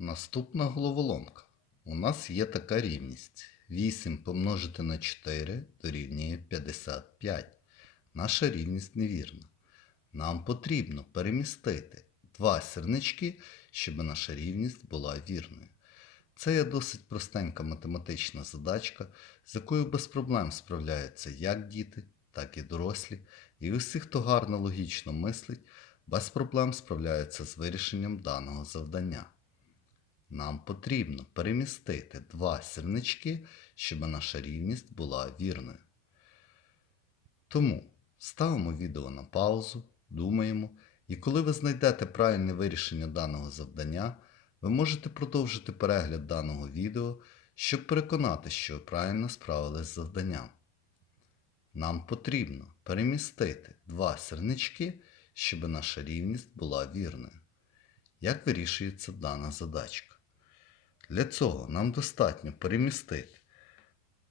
Наступна головоломка. У нас є така рівність. 8 помножити на 4 дорівнює 55. Наша рівність невірна. Нам потрібно перемістити два сірнички, щоб наша рівність була вірною. Це є досить простенька математична задачка, з якою без проблем справляються як діти, так і дорослі. І усі, хто гарно логічно мислить, без проблем справляються з вирішенням даного завдання. Нам потрібно перемістити два сірнички, щоб наша рівність була вірною. Тому ставимо відео на паузу, думаємо, і коли ви знайдете правильне вирішення даного завдання, ви можете продовжити перегляд даного відео, щоб переконати, що ви правильно справились з завданням. Нам потрібно перемістити два сірнички, щоб наша рівність була вірною. Як вирішується дана задачка? Для цього нам достатньо перемістити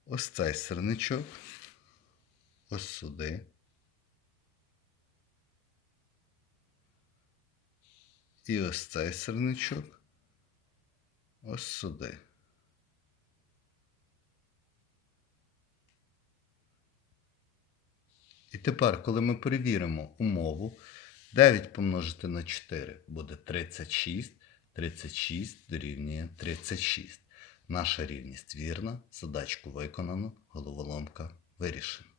ось цей сирничок, ось сюди. І ось цей сирничок ось сюди. І тепер, коли ми перевіримо умову, 9 помножити на 4 буде 36, 36 дорівнює 36. Наша рівність вірна, задачку виконано, головоломка вирішена.